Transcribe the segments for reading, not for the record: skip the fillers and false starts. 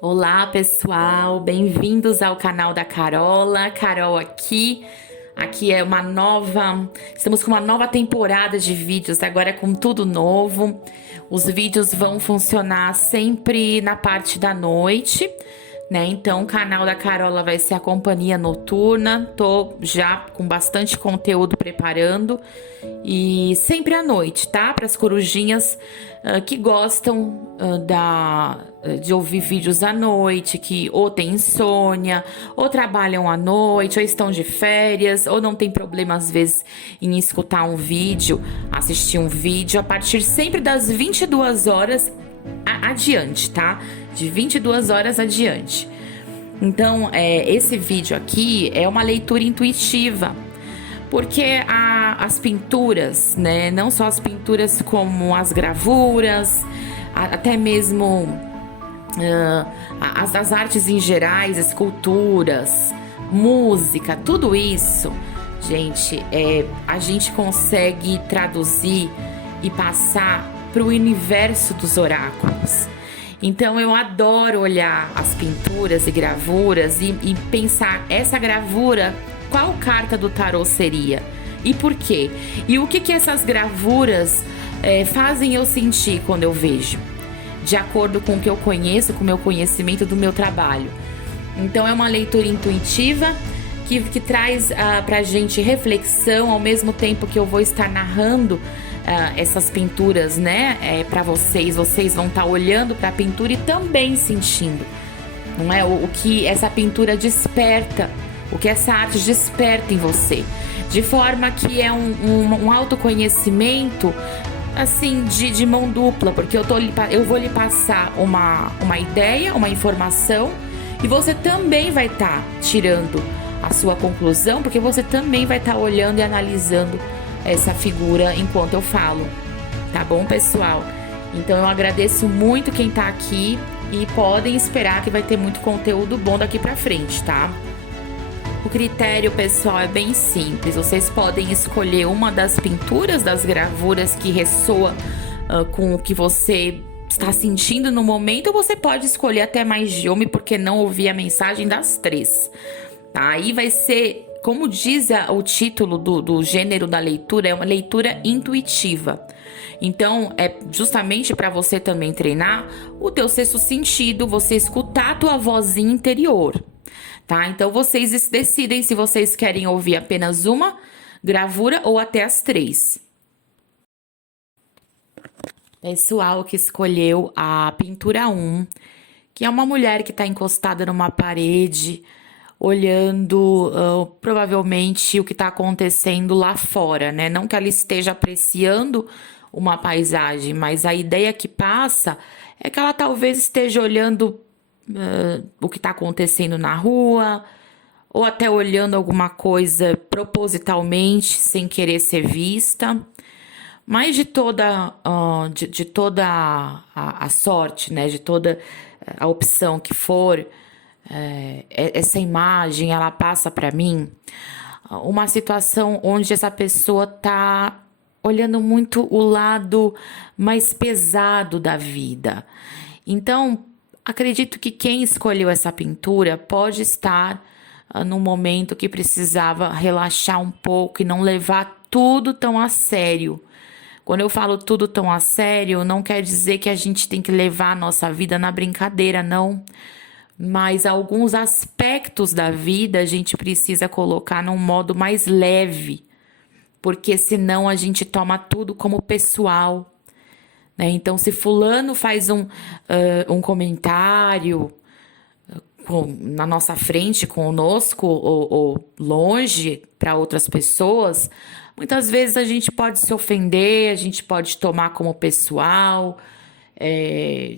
Olá, pessoal, bem-vindos ao canal da Carola. Carol aqui. Aqui é uma nova. Estamos com uma nova temporada de vídeos, agora com tudo novo. Os vídeos vão funcionar sempre na parte da noite, né? Então, o canal da Carola vai ser a companhia noturna. Tô já com bastante conteúdo preparando e sempre à noite, tá? Para as corujinhas que gostam de ouvir vídeos à noite, que ou tem insônia, ou trabalham à noite, ou estão de férias, ou não tem problema às vezes em escutar um vídeo, assistir um vídeo a partir sempre das 22 horas adiante, tá? De 22 horas adiante. Então, esse vídeo aqui é uma leitura intuitiva, porque as pinturas, né? Não só as pinturas, como as gravuras, até mesmo as artes em gerais, esculturas, música, tudo isso, gente, a gente consegue traduzir e passar para o universo dos oráculos. Então eu adoro olhar as pinturas e gravuras e pensar essa gravura, qual carta do tarô seria e por quê? E o que essas gravuras fazem eu sentir quando eu vejo, de acordo com o que eu conheço, com o meu conhecimento do meu trabalho. Então é uma leitura intuitiva que traz pra gente reflexão, ao mesmo tempo que eu vou estar narrando essas pinturas, né, para vocês. Vocês vão estar olhando para a pintura e também sentindo, não é? O que essa pintura desperta, o que essa arte desperta em você, de forma que é um autoconhecimento assim de mão dupla, porque eu vou lhe passar uma ideia, uma informação, e você também vai estar tirando a sua conclusão, porque você também vai estar olhando e analisando essa figura enquanto eu falo, tá bom, pessoal? Então eu agradeço muito quem tá aqui e podem esperar que vai ter muito conteúdo bom daqui pra frente, tá? O critério, pessoal, é bem simples. Vocês podem escolher uma das pinturas, das gravuras que ressoa com o que você está sentindo no momento, ou você pode escolher até mais de uma, porque não ouvir a mensagem das três. Tá? Aí vai ser, como diz o título do gênero da leitura, é uma leitura intuitiva. Então, é justamente para você também treinar o teu sexto sentido, você escutar a tua vozinha interior, tá? Então, vocês decidem se vocês querem ouvir apenas uma gravura ou até as três. Pessoal que escolheu a pintura 1, que é uma mulher que está encostada numa parede, olhando provavelmente o que está acontecendo lá fora, né? Não que ela esteja apreciando uma paisagem, mas a ideia que passa é que ela talvez esteja olhando o que está acontecendo na rua, ou até olhando alguma coisa propositalmente, sem querer ser vista. Mas de toda a sorte, né? De toda a opção que for, essa imagem, ela passa para mim uma situação onde essa pessoa tá olhando muito o lado mais pesado da vida. Então, acredito que quem escolheu essa pintura pode estar num momento que precisava relaxar um pouco e não levar tudo tão a sério. Quando eu falo tudo tão a sério, não quer dizer que a gente tem que levar a nossa vida na brincadeira, não. Mas alguns aspectos da vida a gente precisa colocar num modo mais leve, porque senão a gente toma tudo como pessoal, né? Então, se fulano faz um comentário na nossa frente, conosco, ou longe para outras pessoas, muitas vezes a gente pode se ofender, a gente pode tomar como pessoal.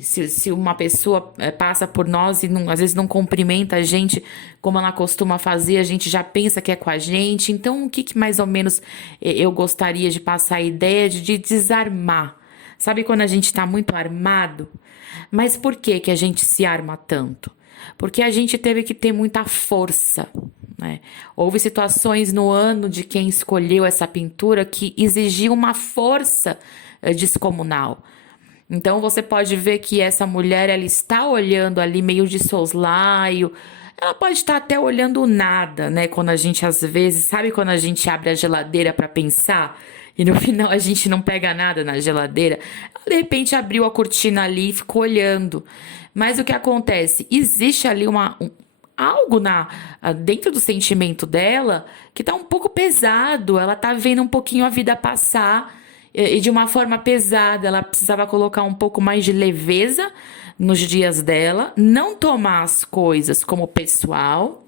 Se uma pessoa passa por nós e às vezes não cumprimenta a gente como ela costuma fazer, a gente já pensa que é com a gente. Então, o que mais ou menos eu gostaria de passar a ideia de desarmar? Sabe quando a gente está muito armado? Mas por que a gente se arma tanto? Porque a gente teve que ter muita força, né? Houve situações no ano de quem escolheu essa pintura que exigiu uma força descomunal. Então você pode ver que essa mulher, ela está olhando ali meio de soslaio. Ela pode estar até olhando nada, né? Quando a gente às vezes, sabe quando a gente abre a geladeira para pensar e no final a gente não pega nada na geladeira? Ela, de repente abriu a cortina ali e ficou olhando. Mas o que acontece? Existe ali algo dentro do sentimento dela que tá um pouco pesado. Ela tá vendo um pouquinho a vida passar e de uma forma pesada. Ela precisava colocar um pouco mais de leveza nos dias dela, não tomar as coisas como pessoal,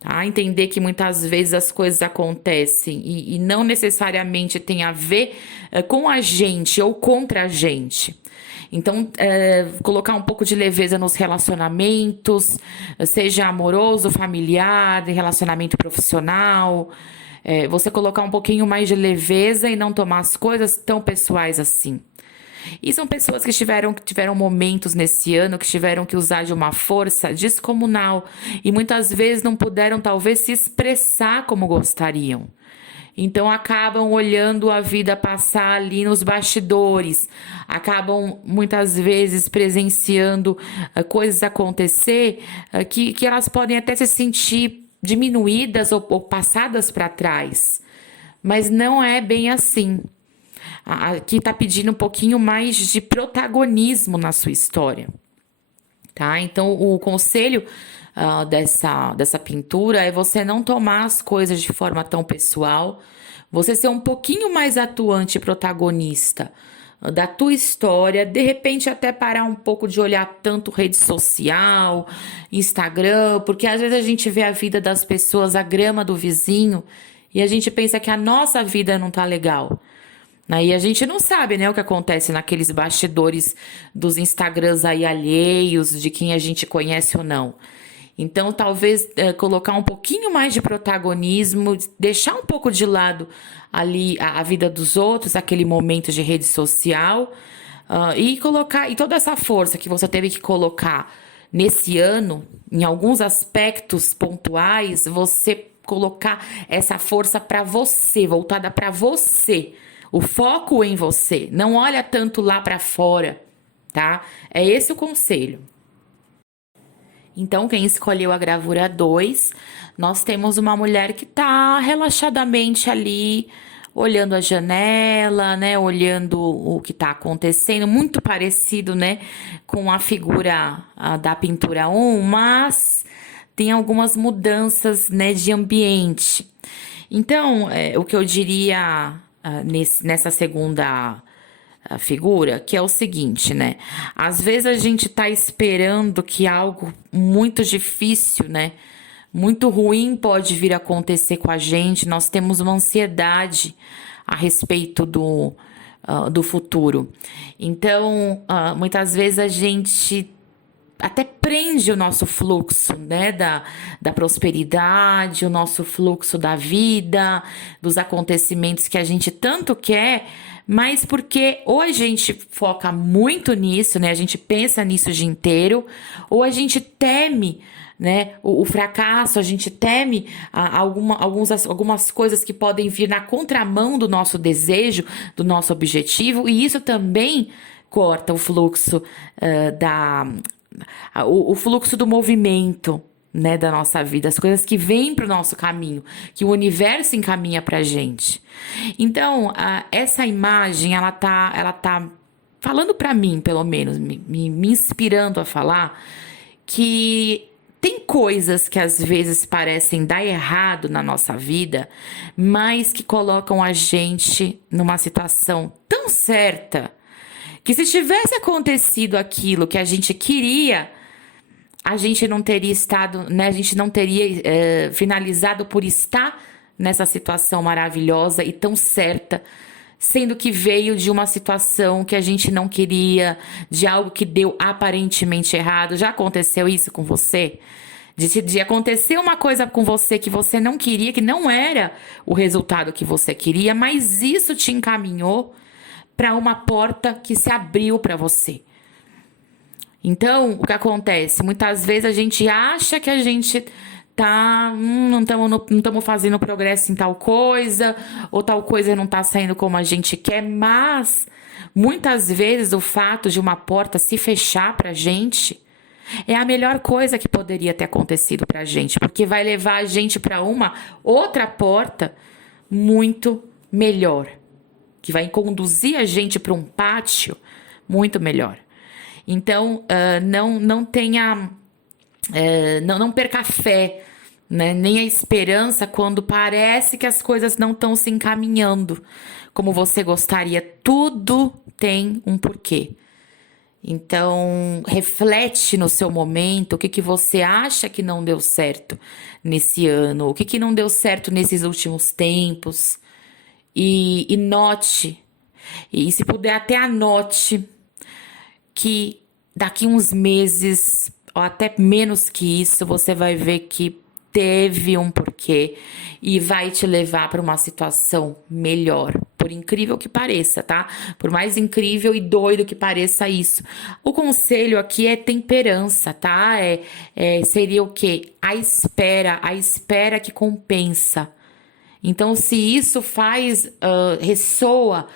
tá? Entender que muitas vezes as coisas acontecem e não necessariamente tem a ver com a gente ou contra a gente. Então, colocar um pouco de leveza nos relacionamentos, seja amoroso, familiar, relacionamento profissional. Você colocar um pouquinho mais de leveza e não tomar as coisas tão pessoais assim. E são pessoas que tiveram momentos nesse ano que tiveram que usar de uma força descomunal e muitas vezes não puderam, talvez, se expressar como gostariam. Então acabam olhando a vida passar ali nos bastidores, acabam muitas vezes presenciando coisas acontecer que elas podem até se sentir diminuídas ou passadas para trás. Mas não é bem assim. Aqui está pedindo um pouquinho mais de protagonismo na sua história, tá? Então, o conselho dessa pintura é você não tomar as coisas de forma tão pessoal, você ser um pouquinho mais atuante e protagonista da tua história, de repente até parar um pouco de olhar tanto rede social, Instagram, porque às vezes a gente vê a vida das pessoas, a grama do vizinho, e a gente pensa que a nossa vida não tá legal. Aí a gente não sabe, né, o que acontece naqueles bastidores dos Instagrams aí alheios, de quem a gente conhece ou não. Então, talvez colocar um pouquinho mais de protagonismo, deixar um pouco de lado ali a vida dos outros, aquele momento de rede social, e colocar, e toda essa força que você teve que colocar nesse ano, em alguns aspectos pontuais, você colocar essa força para você, voltada para você. O foco em você, não olha tanto lá para fora, tá? É esse o conselho. Então, quem escolheu a gravura 2, nós temos uma mulher que tá relaxadamente ali, olhando a janela, né? Olhando o que tá acontecendo, muito parecido, né? Com a figura da pintura 1, mas tem algumas mudanças, né? De ambiente. Então, o que eu diria nessa segunda figura, que é o seguinte, né? Às vezes a gente tá esperando que algo muito difícil, né? Muito ruim pode vir a acontecer com a gente. Nós temos uma ansiedade a respeito do futuro. Então, muitas vezes a gente até prende o nosso fluxo, né, da prosperidade, o nosso fluxo da vida, dos acontecimentos que a gente tanto quer, mas porque ou a gente foca muito nisso, né, a gente pensa nisso o dia inteiro, ou a gente teme, né, o fracasso, a gente teme algumas coisas que podem vir na contramão do nosso desejo, do nosso objetivo, e isso também corta o fluxo o fluxo do movimento, né, da nossa vida, as coisas que vêm para o nosso caminho, que o universo encaminha para a gente. Então, essa imagem, ela tá falando para mim, pelo menos, me inspirando a falar que tem coisas que às vezes parecem dar errado na nossa vida, mas que colocam a gente numa situação tão certa que se tivesse acontecido aquilo que a gente queria, a gente não teria estado, né? A gente não teria finalizado por estar nessa situação maravilhosa e tão certa, sendo que veio de uma situação que a gente não queria, de algo que deu aparentemente errado. Já aconteceu isso com você? De acontecer uma coisa com você que você não queria, que não era o resultado que você queria, mas isso te encaminhou para uma porta que se abriu para você. Então, o que acontece? Muitas vezes a gente acha que a gente não estamos fazendo progresso em tal coisa, ou tal coisa não está saindo como a gente quer, mas Muitas vezes o fato de uma porta se fechar pra gente é a melhor coisa que poderia ter acontecido pra gente, porque vai levar a gente para uma outra porta muito melhor, que vai conduzir a gente para um pátio muito melhor. Então, não tenha, não perca a fé, né? Nem a esperança quando parece que as coisas não estão se encaminhando como você gostaria. Tudo tem um porquê. Então, reflete no seu momento o que que você acha que não deu certo nesse ano, o que que não deu certo nesses últimos tempos, e note, e se puder até anote que daqui uns meses, ou até menos que isso, você vai ver que teve um porquê e vai te levar para uma situação melhor. Por incrível que pareça, tá? Por mais incrível e doido que pareça isso. O conselho aqui é temperança, tá? Seria o quê? A espera que compensa. Então, se isso ressoa,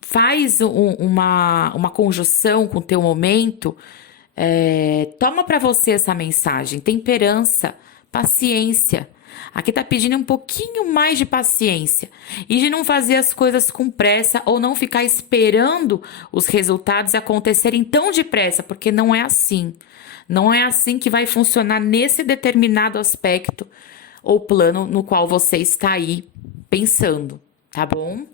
faz uma conjunção com o teu momento, toma para você essa mensagem, temperança, paciência. Aqui tá pedindo um pouquinho mais de paciência e de não fazer as coisas com pressa ou não ficar esperando os resultados acontecerem tão depressa, porque não é assim. Não é assim que vai funcionar nesse determinado aspecto ou plano no qual você está aí pensando, tá bom?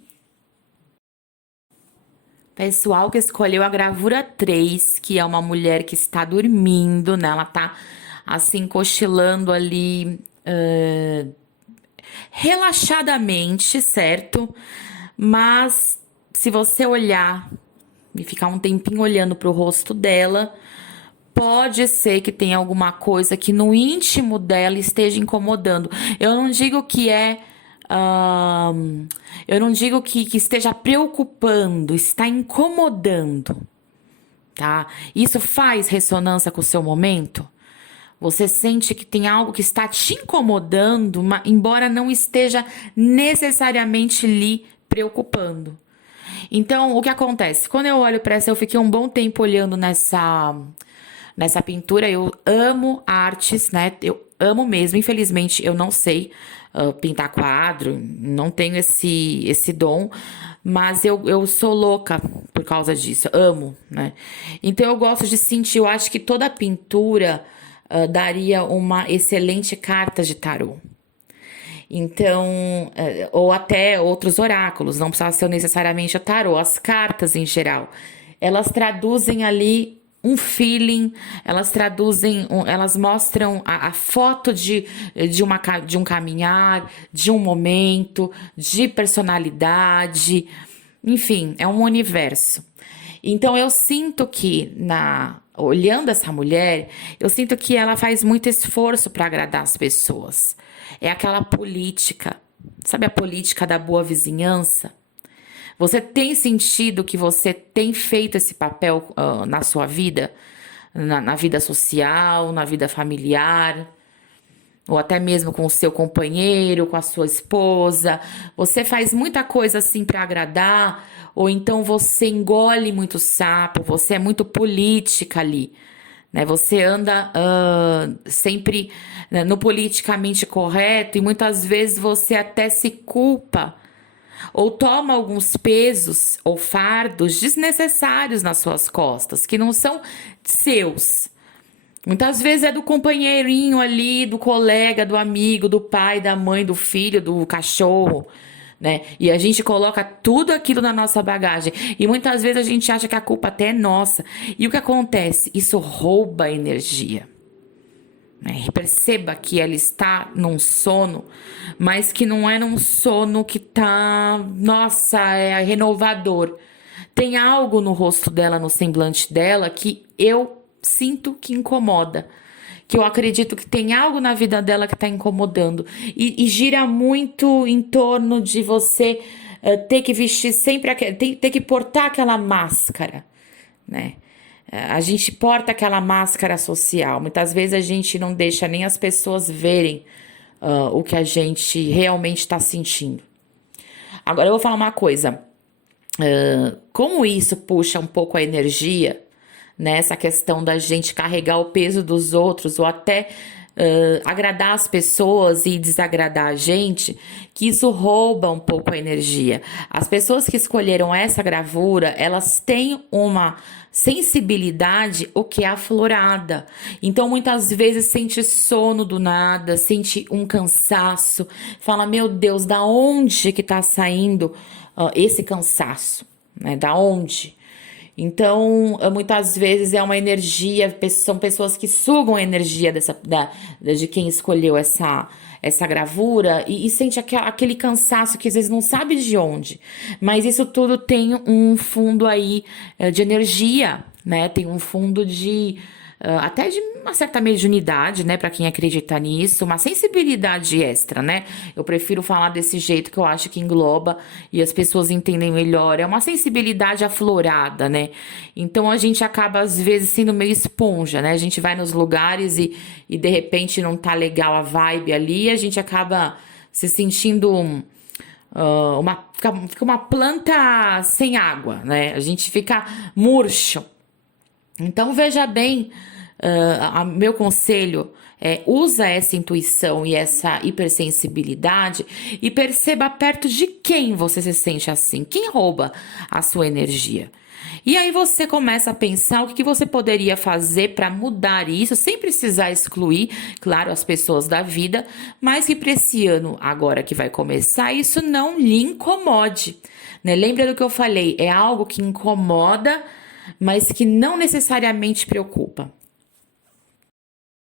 Pessoal que escolheu a gravura 3, que é uma mulher que está dormindo, né? Ela tá assim cochilando ali relaxadamente, certo? Mas se você olhar e ficar um tempinho olhando pro rosto dela, pode ser que tenha alguma coisa que no íntimo dela esteja incomodando. Eu não digo que eu não digo que esteja preocupando, está incomodando, tá? Isso faz ressonância com o seu momento? Você sente que tem algo que está te incomodando, embora não esteja necessariamente lhe preocupando. Então, o que acontece? Quando eu olho para essa, eu fiquei um bom tempo olhando nessa pintura. Eu amo artes, né? Eu amo mesmo. Infelizmente, eu não sei pintar quadro, não tenho esse dom, mas eu sou louca por causa disso. Amo, né? Então, eu gosto de sentir. Eu acho que toda pintura daria uma excelente carta de tarô. Então, ou até outros oráculos, não precisa ser necessariamente o tarô, as cartas em geral. Elas traduzem ali um feeling, elas mostram a foto de um caminhar, de um momento, de personalidade, enfim, é um universo. Então eu sinto que olhando essa mulher, eu sinto que ela faz muito esforço para agradar as pessoas. É aquela política, sabe a política da boa vizinhança? Você tem sentido que você tem feito esse papel na sua vida? Na vida social, na vida familiar, ou até mesmo com o seu companheiro, com a sua esposa. Você faz muita coisa assim para agradar, ou então você engole muito sapo, você é muito política ali, né? Você anda sempre, né, no politicamente correto e muitas vezes você até se culpa ou toma alguns pesos ou fardos desnecessários nas suas costas, que não são seus. Muitas vezes é do companheirinho ali, do colega, do amigo, do pai, da mãe, do filho, do cachorro, né? E a gente coloca tudo aquilo na nossa bagagem. E muitas vezes a gente acha que a culpa até é nossa. E o que acontece? Isso rouba energia. Né? Perceba que ela está num sono, mas que não é num sono que tá, nossa, é renovador. Tem algo no rosto dela, no semblante dela, que eu sinto que incomoda. Que eu acredito que tem algo na vida dela que tá incomodando. E gira muito em torno de você ter que vestir sempre, ter que portar aquela máscara, né? A gente porta aquela máscara social. Muitas vezes a gente não deixa nem as pessoas verem o que a gente realmente está sentindo. Agora eu vou falar uma coisa. Como isso puxa um pouco a energia, né? Essa questão da gente carregar o peso dos outros ou até agradar as pessoas e desagradar a gente, que isso rouba um pouco a energia. As pessoas que escolheram essa gravura, elas têm uma sensibilidade o que é aflorada. Então, muitas vezes sente sono do nada, sente um cansaço, fala, meu Deus, da onde que tá saindo esse cansaço, né? Da onde? Então, muitas vezes é uma energia, são pessoas que sugam a energia de quem escolheu essa gravura e sente aquele cansaço que às vezes não sabe de onde. Mas isso tudo tem um fundo aí de energia, né? Tem um fundo de até de uma certa mediunidade, né, para quem acredita nisso, uma sensibilidade extra, né? Eu prefiro falar desse jeito que eu acho que engloba e as pessoas entendem melhor. É uma sensibilidade aflorada, né? Então a gente acaba às vezes sendo meio esponja, né? A gente vai nos lugares e de repente não tá legal a vibe ali, e a gente acaba se sentindo fica uma planta sem água, né? A gente fica murcho. Então veja bem, meu conselho é usa essa intuição e essa hipersensibilidade e perceba perto de quem você se sente assim, quem rouba a sua energia. E aí você começa a pensar o que você poderia fazer para mudar isso, sem precisar excluir, claro, as pessoas da vida, mas que para esse ano, agora que vai começar, isso não lhe incomode, né? Lembra do que eu falei, é algo que incomoda, mas que não necessariamente preocupa.